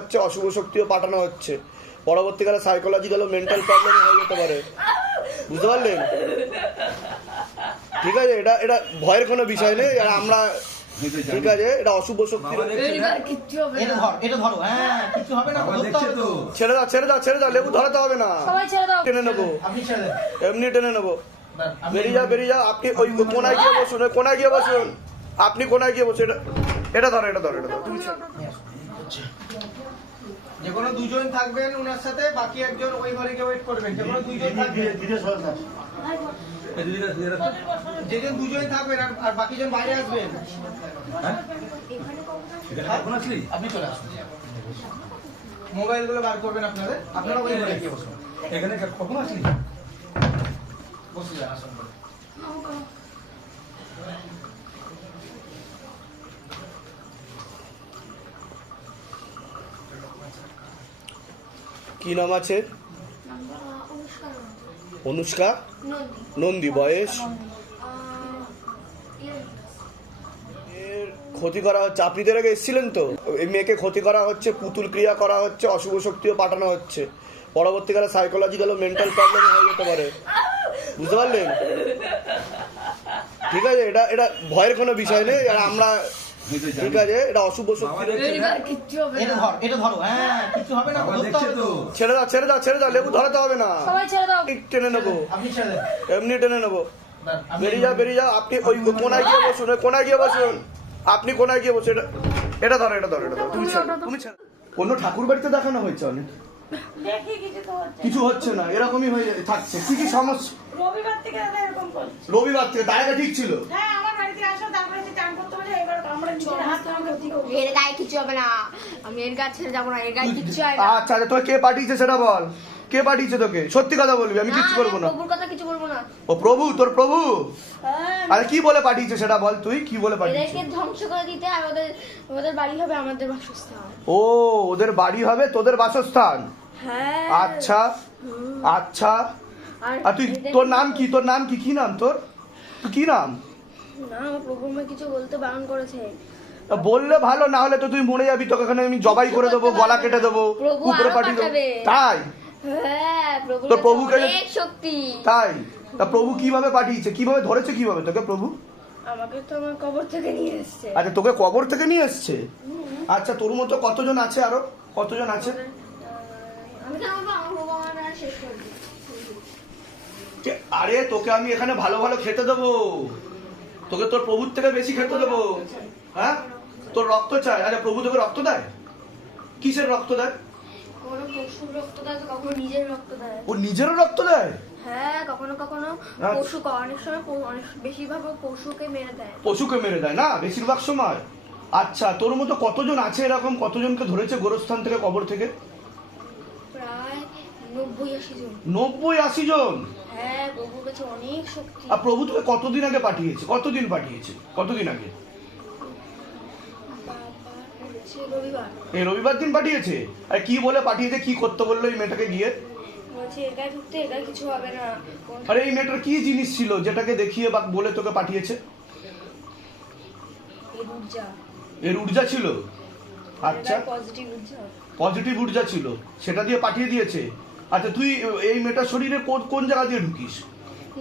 হচ্ছে, অশুভ শক্তিও পাঠানো হচ্ছে, পরবর্তীকালে সাইকোলজিক্যাল ও মেন্টাল প্রবলেম হয়ে যেতে পারে, বুঝতে পারলেন? ঠিক আছে, এটা এটা ভয়ের কোনো বিষয় নেই। আর আমরা ঠিক আছে, এটা অশুভ শক্তি। ছেড়ে দাও ছেড়ে দাও ছেড়ে দাও, লেবু ধরাতে হবে না, টেনে নেবো, এমনি টেনে নেবো। বেরিয়ে যাও বেরিয়ে যাও, আপনি ওই কোনায় গিয়ে বসুন, ওই কোনায় গিয়ে বসুন, আপনি কোনায় গিয়ে বসুন। এটা ধরো এটা ধরো এটা ধরো, তুমি যে কোনো দুজন থাকবেন ওনার সাথে, বাকি একজন ওই ঘরে গিয়ে ওয়েট করবেন। যে কোনো দুজন থাকবেন, যেজন দুজন থাকবেন আর বাকি জন বাইরে আসবেন। আপনি চলে আসুন, মোবাইল গুলো বার করবেন আপনাদের, আপনারা ওই ঘরে গিয়ে বসুন। এখানে কখন আসলি? বসে যান, আসুন। কি নাম আছে? অনুষ্কা নন্দী। বয়স? এর ক্ষতি করা হচ্ছে, আপনি তো আগে এসেছিলেন তো, এই মেয়েকে ক্ষতি করা হচ্ছে, পুতুল ক্রিয়া করা হচ্ছে, অশুভ শক্তিও পাঠানো হচ্ছে, পরবর্তীকালে সাইকোলজিক্যাল ও মেন্টাল প্রবলেম হয়ে যেতে পারে, বুঝতে পারলেন? ঠিক আছে, এটা এটা ভয়ের কোনো বিষয় নেই। আর আমরা ঠিক আছে, এটা অশুভ শক্তি। ছেড়ে দাও ছেড়ে দাও ছেড়ে দাও, লেবু ধরাতে হবে না, টেনে নেবো, এমনি টেনে নেবো। বেরিয়ে যাও বেরিয়ে যাও, আপনি ওই কোনায় গিয়ে বসুন, ওই কোনায় গিয়ে বসুন, আপনি কোনায় গিয়ে বসুন। এটা ধরো এটা ধরো এটা ধরো, তুমি তুমি অন্য ঠাকুর বাড়িতে দেখানো হয়েছে অনেক, কিছু হচ্ছে না, এরকমই হয়ে থাকছে। কি কি সমস্যা? রবিবার থেকে এরকম করছে। রবিবার থেকে দাঁড়াটা ঠিক ছিল? হ্যাঁ, আমার বাড়িতে আসো, তারপরে যে চান করতে বলে এবার আমরা নিজের হাত থেকে ক্ষতি করব। এর গায়ে কিছু হবে না, আমি এর গায়ে ছেড়ে যাবো না, এর গায়ে কিছু হবে না। আচ্ছা আচ্ছা, তোকে কে পাঠিয়েছে সেটা বল, কে পাঠিয়েছে তোকে? সত্যি কথা বলবি, আমি কিচ্ছু করবো না। প্রভুর কথা কিছু বলবো না। ও প্রভু, তোর প্রভু? হ্যাঁ, আরে কি বলে পাঠিয়েছে সেটা বল, তুই কি বলে পাঠিয়েছে? এদেরকে ধ্বংস করে দিতে, আর ওদের বাড়ি হবে আমাদের বাসস্থান। ও, ওদের বাড়ি হবে তোদের বাসস্থান? হ্যাঁ। আচ্ছা আচ্ছা। আর তুই, তোর নাম কি? তোর নাম কি? কি নাম তোর? তুই কি নাম? না, আমার প্রভুর মা কিছু বলতে বারণ করেছে। বললে ভালো, না হলে তো তুই মরে যাবি, তোকে এখানে আমি জবাই করে দেবো, গলা কেটে দেবো, প্রভু উপরে আরো পাঠিয়ে দেবো। পাঠাবে। তাই? হ্যাঁ, তোর প্রভুকে অনেক শক্তি। তাই? তা প্রভু কিভাবে পাঠিয়েছে, কিভাবে ধরেছে, কিভাবে তোকে প্রভু? আমাকে তো আমার কবর থেকে নিয়ে এসেছে। আচ্ছা, তোকে কবর থেকে নিয়ে এসছে? আচ্ছা, তোর মতো কতজন আছে, আরো কতজন আছে? আমি কেন বলবো, আমার বাবা মারা শেষ করে দিই। আরে তোকে আমি এখানে ভালো ভালো খেতে দেবো, তোকে তোর প্রভুর থেকে বেশি খেতে দেবো। হ্যাঁ, তোর রক্ত চাই? আচ্ছা, প্রভু তোকে রক্ত দেয়? কিসের রক্ত দেয়? কখনো পশুর রক্ত দেয়, তো কখনো নিজের রক্ত দেয়। ও নিজেরও রক্ত দেয়? হ্যাঁ, কখনো কখনো পশু, অনেক সময় অনেক বেশিরভাগ পশুকে মেরে দেয়। পশুকে মেরে দেয় না বেশিরভাগ সময়? আচ্ছা, তোর মতো কতজন আছে এরকম, কতজনকে ধরেছে গোরস্থান থেকে, কবর থেকে? প্রায় 90-80 জন। 90-80 জন? হ্যাঁ, প্রভুর কাছে অনেক শক্তি। আর প্রভু তোকে কতদিন আগে পাঠিয়েছে, কতদিন পাঠিয়েছে, কতদিন আগে? রবিবার। এই রবিবার দিন পাঠিয়েছে? আর কি বলে পাঠিয়েছে, কি করতে বললো এই মেয়েটাকে গিয়ে? বলছে একাই ঢুকতে, একাই কিছু হবে না। আরে এই মেয়েটার কি জিনিস ছিল যেটাকে দেখিয়ে বা বলে তোকে পাঠিয়েছে? এর ঊর্জা ছিল? আচ্ছা, পজিটিভ ঊর্জা। পজিটিভ ঊর্জা ছিল, সেটা দিয়ে পাঠিয়ে দিয়েছে। আচ্ছা, তুই এই মেয়েটার শরীরে কোন জায়গা দিয়ে ঢুকিস?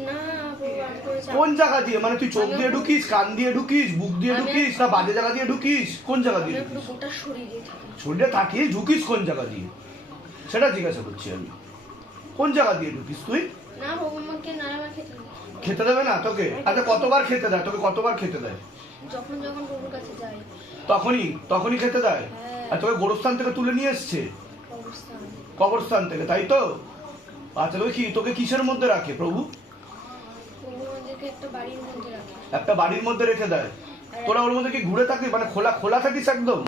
না, কোন জায়গা দিয়ে, মানে তুই চোখ দিয়ে ঢুকিস, কান দিয়ে ঢুকিস, বুক দিয়ে ঢুকিস, না বাজে জায়গা দিয়ে ঢুকিস? কোন জায়গা দিয়ে ঢুকিস? শরীরে থাকিস, ঢুকিস কোন জায়গা দিয়ে সেটা জিজ্ঞাসা করছি আমি। কোন জায়গা দিয়ে ঢুকিস তুই? না, ভগবানকে নারায়ণ খেতে দেয়। খেতে দেবে না তোকে? আচ্ছা, কতবার খেতে দেয় তোকে, কতবার খেতে দেয়? যখন যখন প্রভুর কাছে যাই তখনই খেতে দেয়? আর তোকে গোরস্থান থেকে তুলে নিয়ে এসছে, কবরস্থান থেকে, তাই তো? আচ্ছা, তোকে কিসের মধ্যে রাখে প্রভু? একটা বাড়ির মধ্যে রেখে দেয়। তোরা ওর মধ্যে কি ঘুরে থাকিস, মানে খোলা থাকিস একদম,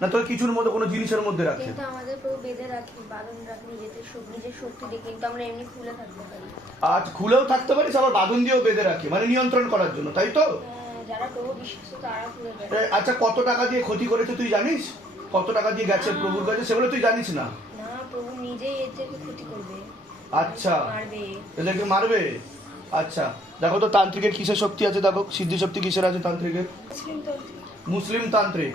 না তোর কিছুর মধ্যে, কোনো জিনিসের মধ্যে রাখে? কিন্তু আমাদের প্রভু বেঁধে রাখি, বাঁধন রাখি, নিজের শক্তি দিয়ে, কিন্তু আমরা এমনি খুলে থাকতে পারি। আচ্ছা, খুলেও থাকতে পারিস, আবার বাঁধন দিয়েও বেঁধে রাখে, মানে নিয়ন্ত্রণ করার জন্য, তাই তো? যারা প্রভু বিশ্বাস তারা খুলে দেয়। আচ্ছা, কত টাকা দিয়ে ক্ষতি করেছে তুই জানিস? কত টাকা দিয়ে গেছে প্রভুর কাছে, সেগুলো তুই জানিস না? না, প্রভু নিজেই এদেরকে ক্ষতি করবে। আচ্ছা, মারবে, এদেরকে মারবে? আচ্ছা, দেখো তো তান্ত্রিকের কিসের শক্তি আছে, দেখো সিদ্ধি শক্তি কিসের আছে তান্ত্রিকের? মুসলিম তান্ত্রিক।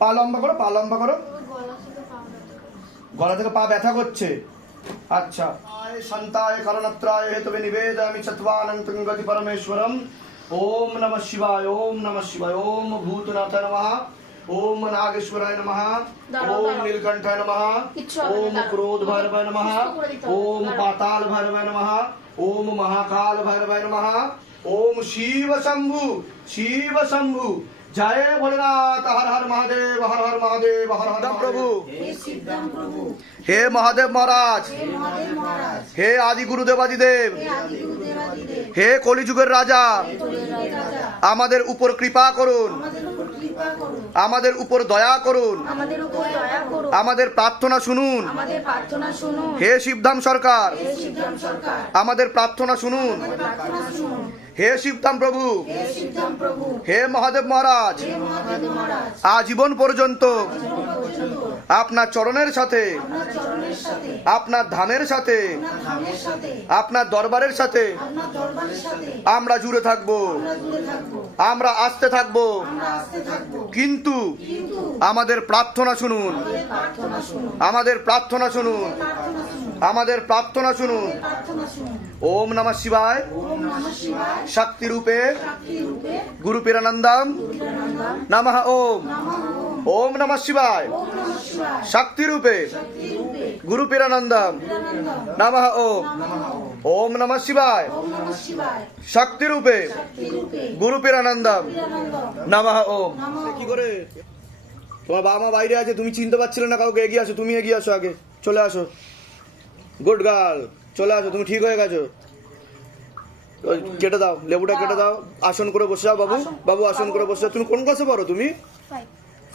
পা লম্বা করো, পা লম্বা করো। গলা থেকে পা ব্যথা করে। গলা থেকে পা ব্যথা করছে, আচ্ছা। শান্তায় কারণত্রায় হেতবে নিবেদয়ামি চত্বানন্তং গতি পরমেশ্বরম। ওম নমঃ শিবায়, ওম নমঃ শিবায়, ওম ভূতনাথায় নমঃ, ওম নাগেশ্বরায় নমঃ, ওম নীলকণ্ঠায় নমঃ, ওম ক্রোধ ভৈরবায় নমঃ, ওম পাতাল ভৈরবায় নমঃ, ওম মহাকাল ভৈরবায় নমঃ, ওম শিব শম্ভু, শিব শম্ভু। জয় ভোলেনাথ, হর হর মহাদেব, হর হর মহাদেব, হর হর প্রভু। হে মহাদেব মহারাজ, হে আদি গুরুদেবাদিদেব, হে কলিযুগের রাজা, আমাদের উপর কৃপা করুন, আমাদের উপর দয়া করুন, আমাদের প্রার্থনা শুনুন। হে শিবধাম সরকার, আমাদের প্রার্থনা শুনুন। হে শিবধাম প্রভু, হে মহাদেব মহারাজ, আজীবন পর্যন্ত আপনার চরণের সাথে, আপনার ধামের সাথে, আপনার দরবারের সাথে আমরা জুড়ে থাকবো, আমরা আসতে থাকবো। কিন্তু আমাদের প্রার্থনা শুনুন, আমাদের প্রার্থনা শুনুন, আমাদের প্রার্থনা শুনুন। ওম নমঃ শিবায়, শক্তি রূপে গুরু পীরানন্দম নমঃ। ওম ওম নমঃ শিবায়, শক্তি রূপে গুরু পীরানন্দম নমঃ। ওম ওম নমঃ শিবায়, শক্তি রূপে গুরু পীরানন্দম নমঃ। ওম। কি করে তোমার বাবা মা বাইরে আছে, তুমি চিনতে পারছিলে না কাউকে? এগিয়ে আসো, তুমি এগিয়ে আসো, আগে চলে আসো। গুড গার্ল, চলে আসো, তুমি ঠিক হয়ে গেছো। ওই কেটে দাও, লেবুটা কেটে দাও। আসন করে বসে যাও বাবু, বাবু আসন করে বসে যাও। তুমি কোন ক্লাসে পড়ো? তুমি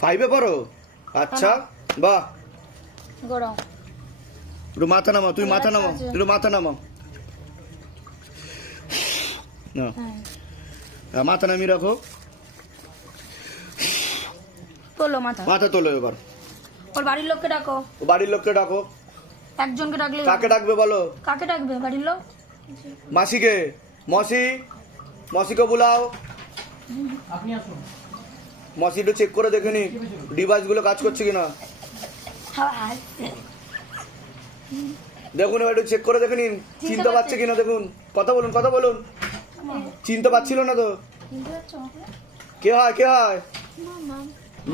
5-এ পড়ো? আচ্ছা, বাহ। একটু মাথা নামাও, তুমি মাথা নামাও, একটু মাথা নামাও। না, মাথা নামিয়ে রাখো, তোলো মাথা। মাথা তোলো। এবার ওর বাড়ির লোককে ডাকো। বাড়ির লোককে ডাকো। একজনকে ডাকলে কাকে ডাকবে বলো? কাকে ডাকবে বাড়ির লোক? মাসিকে। মসি, মসিকে বুলাও। আপনি আসুন। মসি একটু চেক করে দেখে নি ডিভাইস গুলো কাজ করছে কিনা। দেখুন, এবার একটু চেক করে দেখে নিন চিনতে পারছে কিনা। দেখুন, কথা বলুন, কথা বলুন। চিনতে পারছিল না তো? কে হয়, কে হয়?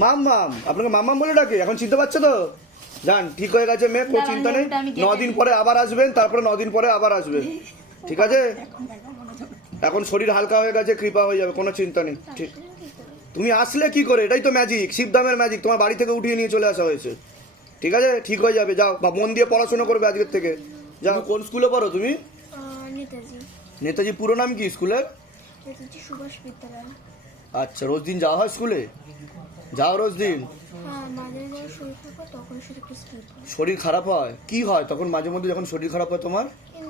মাম মাম। আপনাকে মাম বলে ডাকে? এখন চিনতে পারছো তো? যান, ঠিক হয়ে গেছে মেয়ে, কোনো চিন্তা নেই। 9 দিন পরে আবার আসবেন, তারপরে 9 দিন পরে আবার আসবেন, ঠিক আছে? এখন শরীর হালকা হয়ে গেছে, কৃপা হয়ে যাবে, কোনো চিন্তা নেই। ঠিক, তুমি আসলে কি করে? এটাই তো ম্যাজিক, শিবধামের ম্যাজিক। তোমার বাড়ি থেকে উঠিয়ে নিয়ে চলে আসা হয়েছে, ঠিক আছে? ঠিক হয়ে যাবে, যাও। বা মন দিয়ে পড়াশোনা করবে আজকের থেকে, যাও। কোন স্কুলে পড়ো তুমি? নেতাজি। নেতাজি পুরো নাম কি স্কুলের? নেতাজি সুভাষ বিদ্যালয়। আচ্ছা, রোজ দিন যাওয়া হয় স্কুলে? যাও রোজ দিন? হ্যাঁ, মাঝে মাঝে শরীর খারাপ হয়, তখন শুধু একটু স্কিপ হয়। শরীর খারাপ হয়? কি হয় তখন মাঝে মধ্যে যখন শরীর খারাপ হয় তোমার?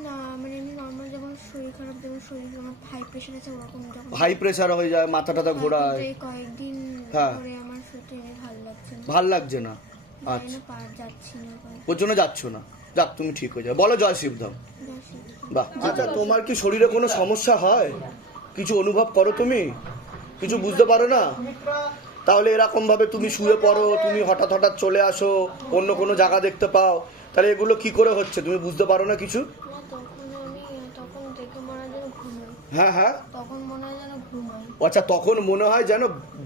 না, মানে এমনি নর্মাল যখন শরীর খারাপ, যেমন শরীর আমার হাই প্রেশার আছে, ওরকম যখন হাই প্রেসার হয়ে যায়, মাথা টাথা ঘোরায়? এই কয়েকদিন হ্যাঁ। ধরে আমার শরীরটা এমনি ভালো লাগছে না। ভাল লাগছে না? জানি আচ্ছা, না, পার যাচ্ছি না এখন। ওর জন্য যাচ্ছ না? যাক, তুমি ঠিক হয়ে যাবে। বলো জয় শিবধাম। যাচ্ছি। বাহ। আচ্ছা, তোমার কি শরীরে কোনো সমস্যা হয়? কিছু অনুভব করো তুমি? কিছু বুঝতে পারো না? তাহলে এরকম ভাবে তুমি শুয়ে পড়ো, তুমি হঠাৎ হঠাৎ চলে আসো, অন্য কোনো জায়গা দেখতে পাও, তাহলে এগুলো কি করে হচ্ছে? তুমি বুঝতে পারো না কিছু? না, তখন দেখে মনে হয় যেন ঘুমাই। হ্যাঁ হ্যাঁ, তখন মনে হয় যেন ঘুমাই। আচ্ছা, তখন মনে হয় যেন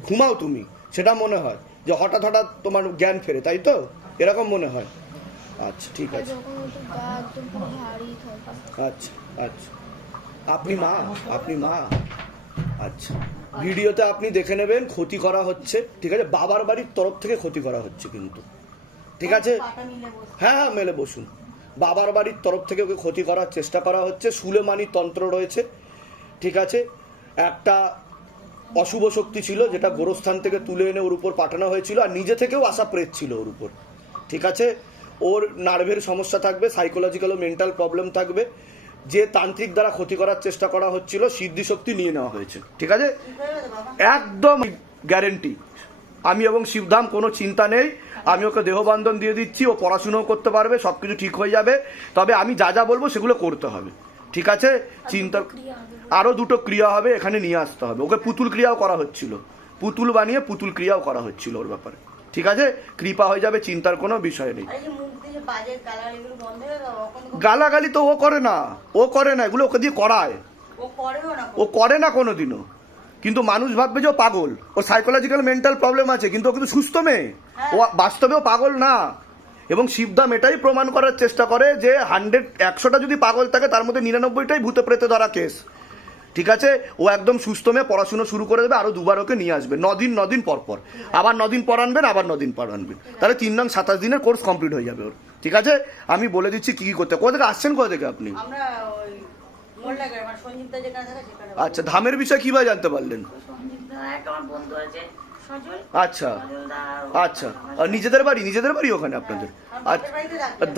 ঘুমাও তুমি, সেটা মনে হয় যে হঠাৎ হঠাৎ তোমার জ্ঞান ফেরে, তাই তো? এরকম মনে হয়? আচ্ছা, ঠিক আর আছে। যখন একটু গা একদম পুরো ভারী থাকে। আচ্ছা আচ্ছা, আপনি মা? আপনি মা? আচ্ছা, ভিডিওতে আপনি দেখে নেবেন ক্ষতি করা হচ্ছে, ঠিক আছে? বাবার বাড়ির তরফ থেকে ক্ষতি করা হচ্ছে কিন্তু, ঠিক আছে? হ্যাঁ হ্যাঁ, মেলে বসুন। বাবার বাড়ির তরফ থেকে ওকে ক্ষতি করার চেষ্টা করা হচ্ছে। সুলেমানি তন্ত্র রয়েছে, ঠিক আছে? একটা অশুভ শক্তি ছিল যেটা গোরস্থান থেকে তুলে এনে ওর উপর পাঠানো হয়েছিল, আর নিজে থেকেও আসা প্রেত ছিল ওর উপর, ঠিক আছে? ওর নার্ভের সমস্যা থাকবে, সাইকোলজিক্যাল ও মেন্টাল প্রবলেম থাকবে। যে তান্ত্রিক দ্বারা ক্ষতি করার চেষ্টা করা হচ্ছিল, সিদ্ধি শক্তি নিয়ে নেওয়া হয়েছে, ঠিক আছে? একদম গ্যারেন্টি। আমি এবং শিবধাম, কোনো চিন্তা নেই। আমি ওকে দেহবন্ধন দিয়ে দিচ্ছি, ও পড়াশুনোও করতে পারবে, সবকিছু ঠিক হয়ে যাবে। তবে আমি যা যা বলবো সেগুলো করতে হবে, ঠিক আছে? চিন্তা, আরো 2টো ক্রিয়া হবে, এখানে নিয়ে আসতে হবে ওকে। পুতুল ক্রিয়াও করা হচ্ছিল, পুতুল বানিয়ে পুতুল ক্রিয়াও করা হচ্ছিল ওর ব্যাপারে, ঠিক আছে, কৃপা হয়ে যাবে, চিন্তার কোনো বিষয় নেই। আরে যে মুখ দিয়ে বাজে গালাগালি এগুলো বন্ধ হয়ে গেল, গালাগালি তো ও করে না, ও করে না, এগুলো ওকে দিয়ে করায়, ও করেও না। ও করে না কোনোদিনও। কিন্তু মানুষ ভাববে যে ও পাগল, ওর সাইকোলজিক্যাল মেন্টাল প্রবলেম আছে, কিন্তু ও কিন্তু সুস্থ মেয়ে, ও বাস্তবেও পাগল না। এবং শিবধাম এটাই প্রমাণ করার চেষ্টা করে যে 100টা যদি পাগল থাকে তার মধ্যে 99টাই ভূতে প্রেতে ধরা কেস। ঠিক আছে, ও একদম সুস্থ মেয়ে, পড়াশুনো শুরু করে দেবে, আরো 2বার ওকে নিয়ে আসবে, 9 দিন পর পর, আবার 9 দিন পর আনবেন, আবার 9 দিন পর আনবেন, তাহলে 3 নং 27 দিনের কোর্স কমপ্লিট হয়ে যাবে ওর। ঠিক আছে, আমি বলে দিচ্ছি কি কি করতে। কোথা থেকে আসছেন, কোথা থেকে আপনি? আমরা ওই মোল্লাগড় মানে সঞ্জীবদা যেখানে থাকে সেখানে। আচ্ছা, ধামের বিষয়ে কিভাবে জানতে পারলেন? সঞ্জীবদা এক আমার বন্ধু আছে সজল, আচ্ছা সজলদা আচ্ছা, আর নিজেদের বাড়ি ওখানে আপনাদের? আচ্ছা,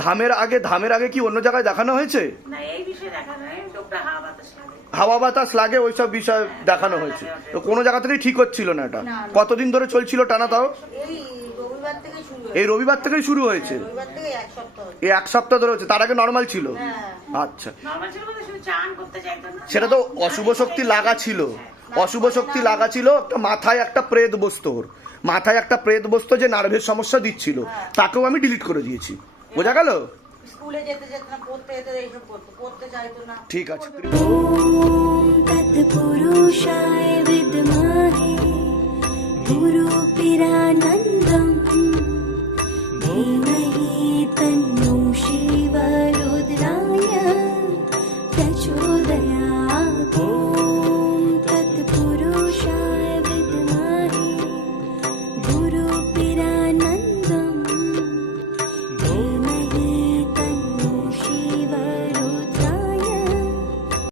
ধামের আগে কি অন্য জায়গায় দেখানো হয়েছে? না এই বিষয়ে দেখা নয়, লোকটা হাওয়া বাতাস লাগে। হাওয়া বাতাস লাগে ওইসব বিষয় দেখানো হয়েছে, তো কোনো জায়গা থেকেই ঠিক হচ্ছিল না এটা। কতদিন ধরে চলছিল টানা তাও? এই রবিবার থেকে শুরু হয়েছে। এই রবিবার থেকেই শুরু হয়েছে, রবিবার থেকে এক সপ্তাহ হচ্ছে। এই 1 সপ্তাহ ধরে হচ্ছে, তার আগে নর্মাল ছিল? হ্যাঁ। আচ্ছা, নর্মাল ছিল বলতে শুধু চান করতে চাইতো না। সেটা তো অশুভ শক্তি লাগা ছিল, অশুভ শক্তি লাগা ছিল, একটা মাথায় একটা প্রেত বসতো, ওর মাথায় একটা প্রেত বসতো যে নার্ভের সমস্যা দিচ্ছিল, তাকেও আমি ডিলিট করে দিয়েছি, বোঝা গেল? স্কুলে যেতে যেত না, পড়তে যেতে এইসব করতো, পড়তে চাইতো না। ঠিক আছে। ॐ तत्पुरुषाय विद्महे गुरुपिरानन्द